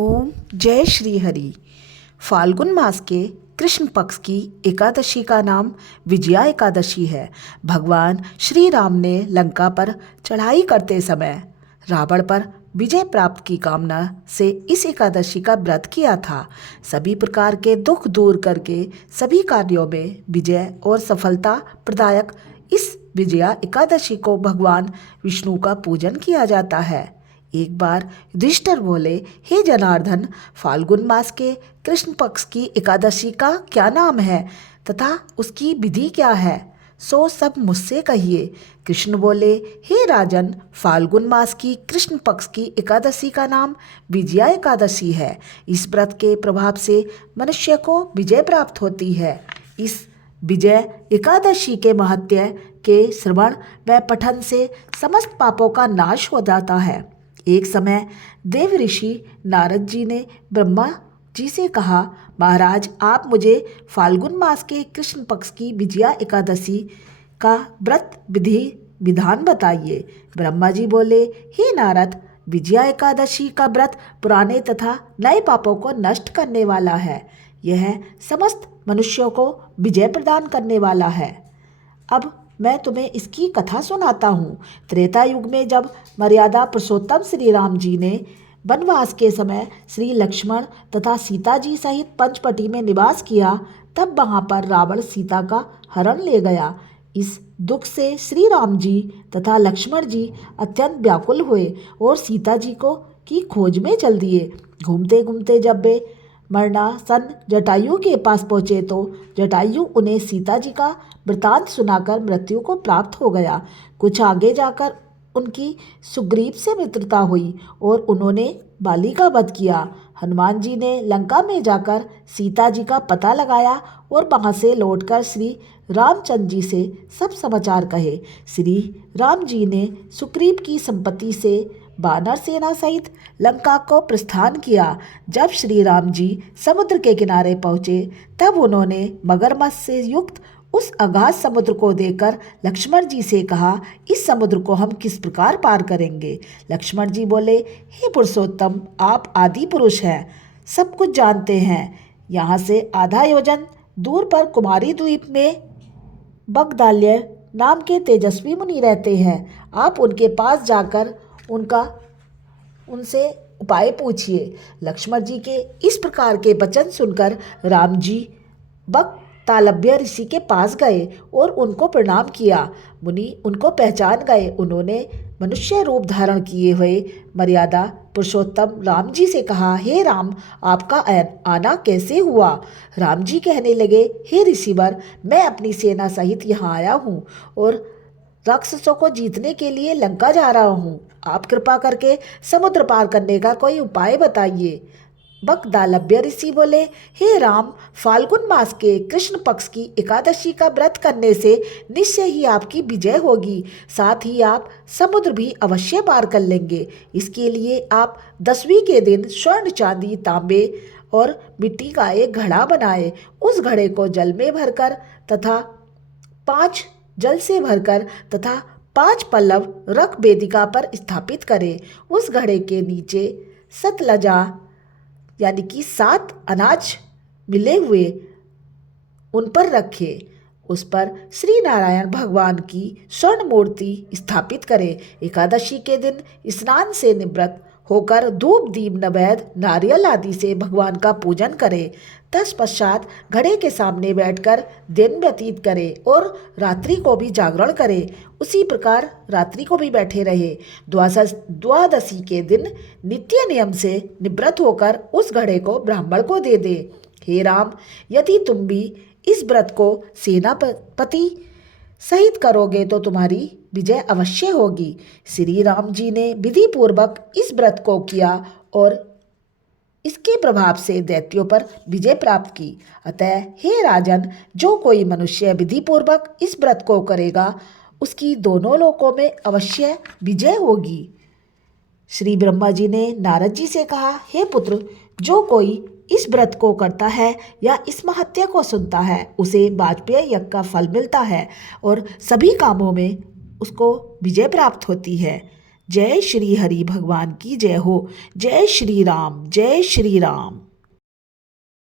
ओम जय श्री हरि। फाल्गुन मास के कृष्ण पक्ष की एकादशी का नाम विजया एकादशी है। भगवान श्री राम ने लंका पर चढ़ाई करते समय रावण पर विजय प्राप्त की कामना से इस एकादशी का व्रत किया था। सभी प्रकार के दुख दूर करके सभी कार्यों में विजय और सफलता प्रदायक इस विजया एकादशी को भगवान विष्णु का पूजन किया जाता है। एक बार युधिष्ठिर बोले, हे जनार्दन, फाल्गुन मास के कृष्ण पक्ष की एकादशी का क्या नाम है तथा उसकी विधि क्या है, सो सब मुझसे कहिए। कृष्ण बोले, हे राजन, फाल्गुन मास की कृष्ण पक्ष की एकादशी का नाम विजया एकादशी है। इस व्रत के प्रभाव से मनुष्य को विजय प्राप्त होती है। इस विजय एकादशी के महत्व के श्रवण व पठन से समस्त पापों का नाश हो जाता है। एक समय देव ऋषि नारद जी ने ब्रह्मा जी से कहा, महाराज, आप मुझे फाल्गुन मास के कृष्ण पक्ष की विजया एकादशी का व्रत विधि विधान बताइए। ब्रह्मा जी बोले, हे नारद, विजया एकादशी का व्रत पुराने तथा नए पापों को नष्ट करने वाला है। यह समस्त मनुष्यों को विजय प्रदान करने वाला है। अब मैं तुम्हें इसकी कथा सुनाता हूँ। त्रेता युग में जब मर्यादा पुरुषोत्तम श्री राम जी ने वनवास के समय श्री लक्ष्मण तथा सीता जी सहित पंचवटी में निवास किया, तब वहाँ पर रावण सीता का हरण ले गया। इस दुख से श्री राम जी तथा लक्ष्मण जी अत्यंत व्याकुल हुए और सीता जी को की खोज में चल दिए। घूमते घूमते जब वे मरणासन जटायु के पास पहुँचे तो जटायु उन्हें सीता जी का वृतांत सुनाकर मृत्यु को प्राप्त हो गया। कुछ आगे जाकर उनकी सुग्रीव से मित्रता हुई और उन्होंने बाली का वध किया। हनुमान जी ने लंका में जाकर सीता जी का पता लगाया और वहां से लौटकर श्री रामचंद्र जी से सब समाचार कहे। श्री राम जी ने सुग्रीव की संपत्ति से वानर सेना सहित लंका को प्रस्थान किया। जब श्री राम जी समुद्र के किनारे पहुँचे तब उन्होंने मगरमच्छ से युक्त उस अगाध समुद्र को देखकर लक्ष्मण जी से कहा, इस समुद्र को हम किस प्रकार पार करेंगे। लक्ष्मण जी बोले, हे पुरुषोत्तम, आप आदि पुरुष हैं, सब कुछ जानते हैं। यहाँ से आधा योजन दूर पर कुमारी द्वीप में बगदाल्य नाम के तेजस्वी मुनि रहते हैं। आप उनके पास जाकर उनसे उपाय पूछिए। लक्ष्मण जी के इस प्रकार के वचन सुनकर राम जी तालब्य ऋषि के पास गए और उनको प्रणाम किया। मुनि उनको पहचान गए। उन्होंने मनुष्य रूप धारण किए हुए मर्यादा पुरुषोत्तम राम जी से कहा, हे राम, आपका आना कैसे हुआ। राम जी कहने लगे, हे ऋषिवर, मैं अपनी सेना सहित यहाँ आया हूँ और राक्षसों को जीतने के लिए लंका जा रहा हूँ। आप कृपा करके समुद्र पार करने का कोई उपाय बताइए। बगदालभ्य ऋषि बोले, हे राम, फाल्गुन मास के कृष्ण पक्ष की एकादशी का व्रत करने से निश्चय ही आपकी विजय होगी। साथ ही आप समुद्र भी अवश्य पार कर लेंगे। इसके लिए आप 10वीं के दिन स्वर्ण, चांदी, तांबे और मिट्टी का एक घड़ा बनाए। उस घड़े को जल में भरकर तथा 5 जल से भरकर तथा 5 पल्लव रख वेदिका पर स्थापित करें। उस घड़े के नीचे सतलजा यानी कि 7 अनाज मिले हुए उन पर रखे। उस पर श्री नारायण भगवान की स्वर्ण मूर्ति स्थापित करें। एकादशी के दिन स्नान से निवृत्त होकर धूप, दीप, नैवेद्य, नारियल आदि से भगवान का पूजन करें। तत्पश्चात घड़े के सामने बैठकर दिन व्यतीत करें और रात्रि को भी जागरण करें। उसी प्रकार रात्रि को भी बैठे रहे। द्वादशी के दिन नित्य नियम से निवृत्त होकर उस घड़े को ब्राह्मण को दे दे। हे राम, यदि तुम भी इस व्रत को सेनापति सहित करोगे तो तुम्हारी विजय अवश्य होगी। श्री राम जी ने विधि पूर्वक इस व्रत को किया और इसके प्रभाव से दैत्यों पर विजय प्राप्त की। अतः हे राजन, जो कोई मनुष्य विधि पूर्वक इस व्रत को करेगा उसकी दोनों लोकों में अवश्य विजय होगी। श्री ब्रह्मा जी ने नारद जी से कहा, हे पुत्र, जो कोई इस व्रत को करता है या इस महत्या को सुनता है उसे वाजपेय यज्ञ का फल मिलता है और सभी कामों में उसको विजय प्राप्त होती है। जय श्री हरि भगवान की जय हो। जय श्री राम, जय श्री राम।